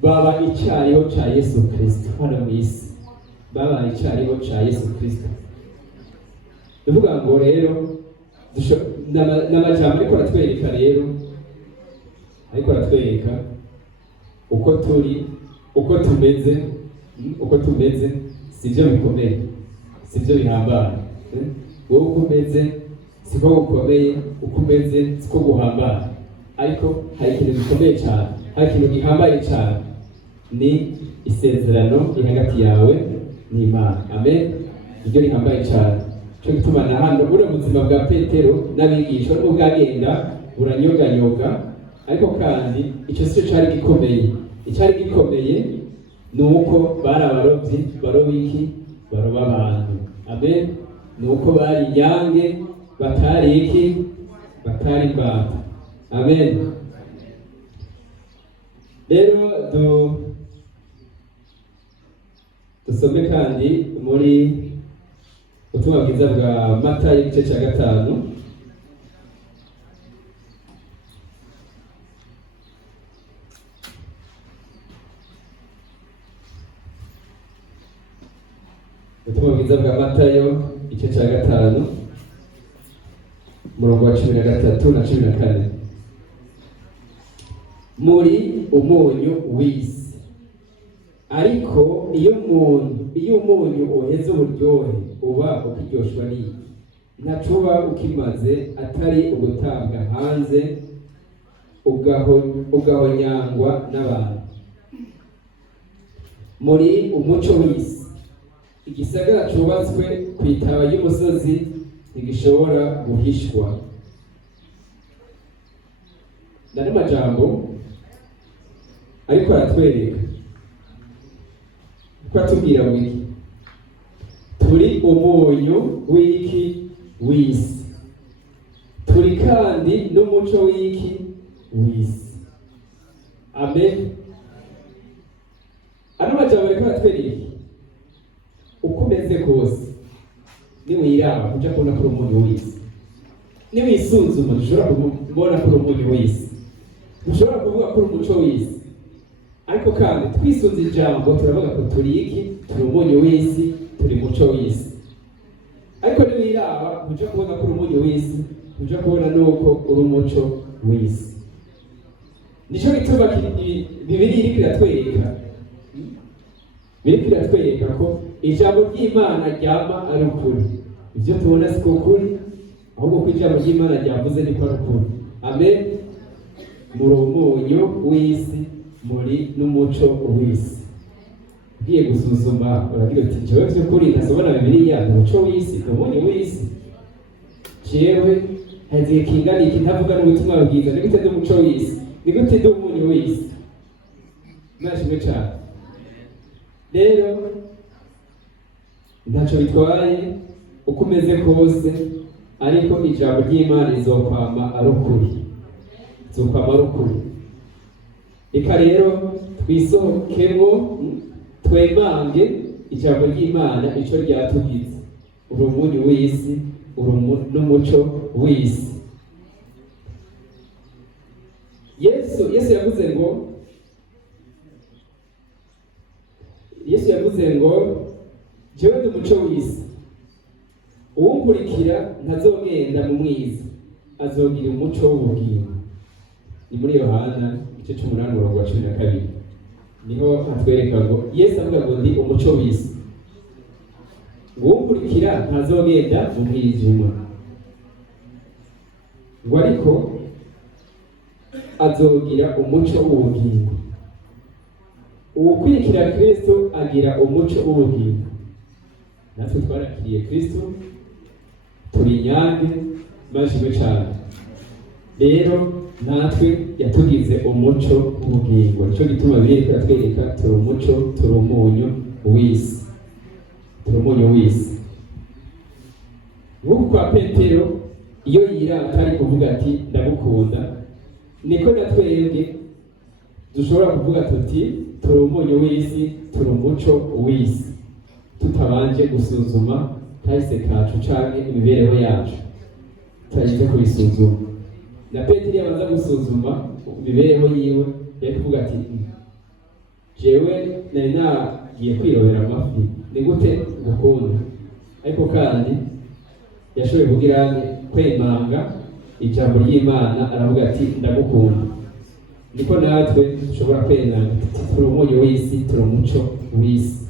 baba icyariho cya Yesu Kristo hano mu isi. Baba icyariho cya Yesu Kristo. Nuvuga ngo rero n'amajambo ariko aratwereka rero uko turi uko tumeze sivyo bikomeye sivyo bihambaye. Wowe uko umeze siko gukomeye, uko umeze siko guhambaye. Ariko hari ikintu gikomeye cyane, hari ikintu gihambaye cyane, ni isezerano iri hagati yawe n'Imana. Amen. Iryo rihambaye cyane. Cyo gituma na hano muri ubuzima bwa Petero n'abigishwa n'ubwo bwagenda buranyoganyoga. Ariko kandi icyo cyo cyari gikomeye. Icyari gikomeye ni uko bari abarobyi baroba abantu. Amen. Ni uko bari inyange batari mbata. Amen. Rero dusome kandi muri ubutumwa bwiza bwa Matayo igice cya 5. Ubutumwa bwiza bwa Matayo igice cya 5 umurongo wa 13 na 14. Muri umunyu w'isi, ariko iyo umunyu uheze uburyohe uba ukiryoshwa n'iki? Ntacuba ukimaze atari ugutambwa hanze ugahonyangwa n'abantu. Muri umuco w'isi, igisagara cyubatswe ku itaba y'umusozi ntigishobora guhishwa. Nari majambo ariko aratwereka ko atubwira wiki turi umunyu w'isi, turi kandi n'umuco w'isi. Amen. Ano majambo ariko aratwereka uko umeze kose niwiraba uja kubona ko uri umunyu w'isi, niwisuzuma dushobora kubona ko uri umunyu w'isi, dushobora kuvuga ko uri umuco w'isi. Ariko kandi twisunze ijambo turavuga ko turi iki? Turi umunyu w'isi, turi umuco w'isi. Ariko niwiraba uja kubona ko uri umunyu w'isi, uja kubona nuko uri umuco w'isi. Nico gituma Bibiliya iriko iratwereka, biriko iratwereka ko ijambo ry'Imana ryama ari ukuri. Ivyo tubona si ukuri, ahubwo ko ijambo ry'Imana ryavuze niko ari ukuri. Amen. Muri umunyu w'isi, muri n'umuco w'isi. Ugiye gusuzuma uragira uti jewe vy'ukuri ntasobona Bibiliya ni umuco w'isi, ni umunyu w'isi. Jewe haziye kingana iki ntavuga n'ubutumwa bwiza, ni gute ndi umuco w'isi, ni gute ndi umunyu w'isi? Nashimwe cane. Rero ntaco bitwaye uko umeze kose, ariko ijambo ry'Imana rizokwama ari ukuri, rizokwama ari ukuri. Reka rero twisohokemo twemange ijambo ry'Imana ico ryatugize. Uri umunyu w'isi, uri n'umuco w'isi. Yesu yavuze ngo jewe ndi umuco w'isi, uwunkurikira ntazogenda mu mwiza, azogira umuco w'ubugingo. Ni muri Yohana igice c'8 umurongo wa 12 niho hatwereka ngo Yesu avuga ngo ndi umuco w'isi, uwunkurikira ntazogenda mu mwijima, ngo ariko azogira umuco w'ubugingo. Uwukurikira Kristo agira umuco w'ubugingo. Natwe twarakiriye Kristo, turi inyange, mashimwe cane. Rero natwe yatugize umuco w'ubugingo. Nico gituma Bibiliya iratwereka turi umuco, turi umunyu w'isi, turi umunyu w'isi. Nk'uko kwa Petero iyo yirata ari kuvuga ati ndagukunda, niko natwebwe dushobora kuvuga tuti turi umunyu w'isi, turi umuco w'isi, tutabanje gusuzuma kahise kacu canke imibereho yacu, tutagize kubisuzuma. Na Petero yabanza gusuzuma imibereho yiwe, yari kuvuga ati jewe nari nagiye kwirobera amafi, ni gute ngukunda? Ariko kandi yashoboye kugira kwemanga ijambo ry'Imana, aravuga ati ndagukunda. Niko natwe dushobora kwemanga turi umunyu w'isi, turi umuco w'isi,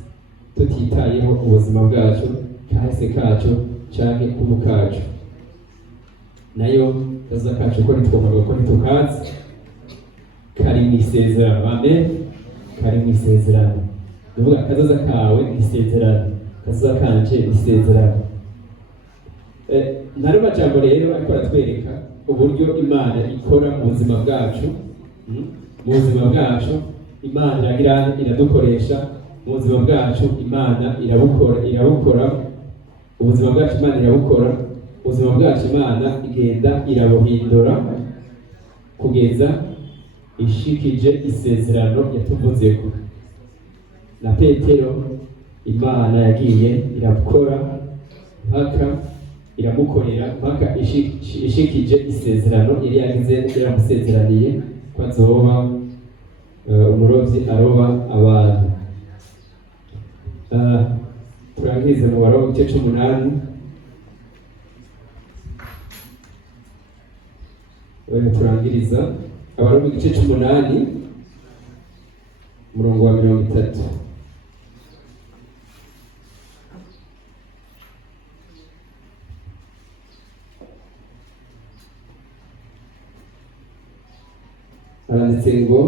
tutitayeho ubuzima bwacu, kahise kacu canke kubu kacu. Nayo kaza kacu ko nitwomaga ko nitukazi kari mw'isezerano. Amen. Kari mw'isezerano. Ndavuga kazoza kawe mw'isezerano, kazoza kanje mw'isezerano. Ntari majambo rero ariko aratwereka uburyo Imana ikora mu buzima bwacu. Mu buzima bwacu Imana iradukoresha, mu buzima bwacu Imana irabukora, ubuzima bwacu Imana irabukora, ubuzima bwacu Imana igenda irabuhindura kugeza ishikije isezerano yatuvuzeko. Na Petero Imana yagiye irakora mpaka iramukorera mpaka ishikije isezerano yari yagize, yaramusezeraniye ko azoba umurovyi aroba abantu. Turangize mu Baroma igice c'8 turangiriza Abaroma igice c'8 umurongo wa 30. Aranditse ngo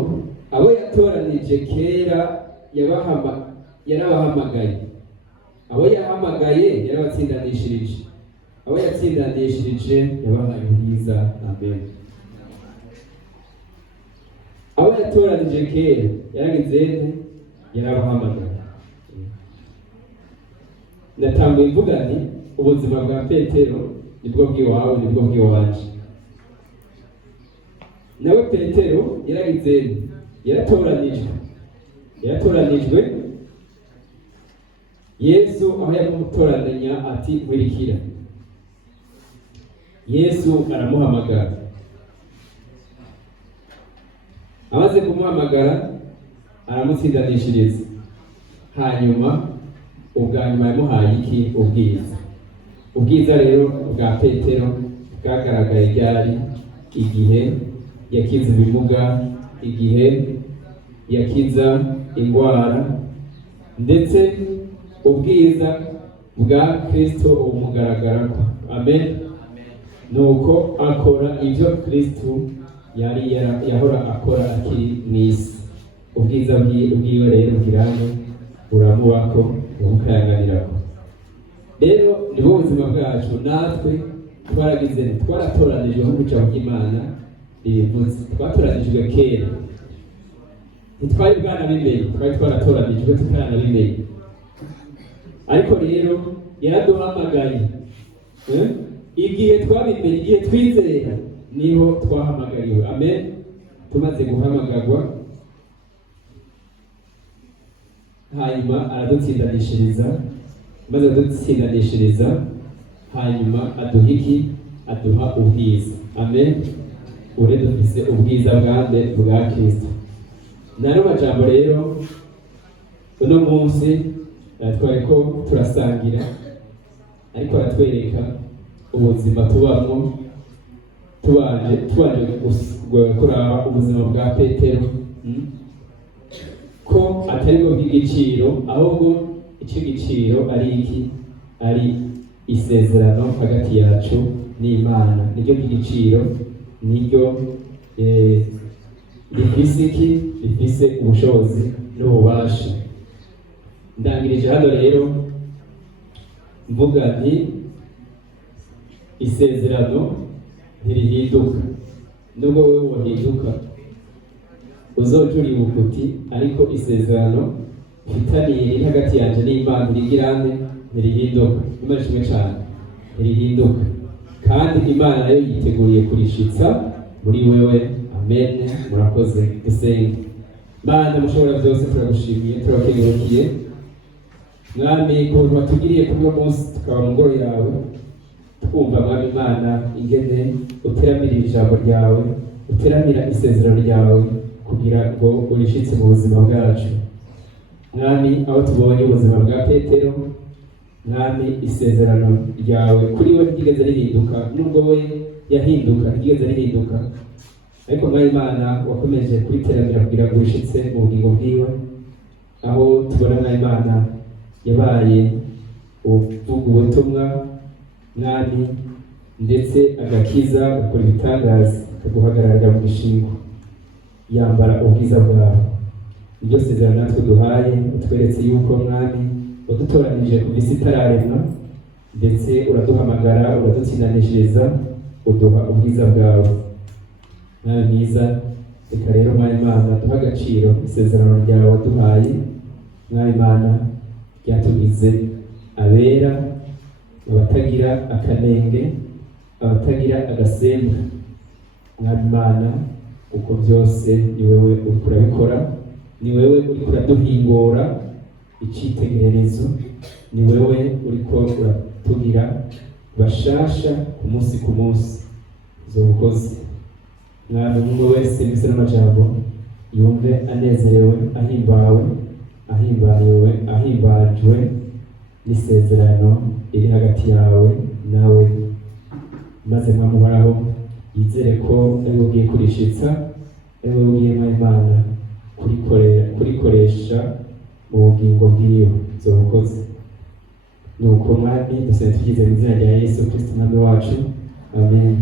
abo yatoranije kera yarabahamagaye, abo yahamagaye yarabatsindanishirije, abo yatsindanishirije yabahaye ubwiza. Amen. Abo yatoranije kera yarabahamagaye. Ndatambuye mvuga nti ubuzima bwa Petero nibwo bw'iwawe, nibwo bw'iwanje. Nawe Petero yaratoranijwe Yesu aho yamutoranya ati nkurikira, Yesu aramuhamagara. Amaze kumuhamagara aramutsindanishiriza, hanyuma ubwa nyuma yamuhaye iki? Ubwiza. Ubwiza rero bwa Petero bwagaragaye ryari? Igihe yakiza ibimuga, igihe yakiza indwara, ndetse ubwiza bwa Kristo bumugaragarako. Amen. Nuko akora ibyo Kristo yari yahora akora akiri mu isi. Ubwiza bwiwe rero bugirane buramubako, bumukayaganirako. Rero ni bo buzima bwacu, natwe twaratoranijwe nk'uko ijambo ry'Imana ribivuze. Twatoranijwe kera, ntitwari bwanabimenye, twari twaratoranijwe tutaranabimenye. Ariko rero yaraduhamagaye. Igihe twabimenye, igihe twizera, niho twahamagariwe. Amen. Tumaze guhamagarwa, hanyuma aradutsindanishiriza. Maze adutsindanishiriza, hanyuma aduha iki? Aduha ubwiza. Amen. Ure dufise ubwiza bwa Kristo. Nano majambo rero uno munsi twariko turasangira, ariko aratwereka ubuzima tubamo, tubanje kuraba ubuzima bwa Petero, ko atari bwo bw'igiciro, ahubwo icyo giciro ari iki? Ari isezerano hagati yacu n'Imana. Niryo ry'igiciro, niryo rifise iki? Rifise ubushobozi n'ububasha. Ndangirije hano rero mvuga nti isezerano ntirihinduka. Nubwo wewe wahinduka, uzoca uribuka uti ariko isezerano mfitaniye riri hagati yanje n'Imana rigirane ntirihinduka. Imana ishimwe cyane, ntirihinduka, kandi Imana nayo yiteguriye kurishitsa muri wewe. Amen. Murakoze. Dusenge. Mana mushobora byose, turagushimiye, turabakengurukiye Mwami kuntu watugiriye kuri uno munsi tukaba mu ngoro yawe, twumva Mwami Imana ingene uteramira ijambo ryawe, uteramira isezerano ryawe kugira ngo urishitse mu buzima bwacu. Mwami, aho tubonye ubuzima bwa Petero, Mwami, isezerano ryawe kuri we ntigeze rihinduka. Nubwo we yahinduka, ntigeze rihinduka, ariko Mwami Imana wakomeje kuriteramira kugira ngo urishitse mu bugingo bwiwe. Aho tubona Mwami Imana yabaye uvuga ubutumwa, Mwami, ndetse agakiza, agakora ibitangaza, akaguhagararira mu gishingo, yambara ubwiza bwawe. Iryo sezerano natwe duhaye, utweretse yuko Mwami wadutoranije ku isi itararemwa, ndetse uraduhamagara, uradutsindanishiriza, uduha ubwiza bwawe. Mwami mwiza, reka rero Mwami Imana duha agaciro isezerano ryawe waduhaye. Mwami Imana, ryatugize abera, abatagira akanenge, abatagira agasembwa. Mwami Imana, uko byose ni wewe uriko urabikora, ni wewe uriko uraduhingura icitegererezo, ni wewe uriko uratugira bashasha ku munsi ku munsi. Uzobukoze Mwami, umwe wese mbese n'amajambo yumve anezerewe, ahimbajwe n'isezerano riri hagati yawe nawe, maze Mwami uhoraho yizere ko ariwe ugiye kurishitsa, ariwe ugiye Mwami Imana kurikoresha mu bugingo bwiwe. Uzobukoze. Nuko Mwami, dusenze tugize mu izina rya Yesu Kristo Umwami wacu. Amen.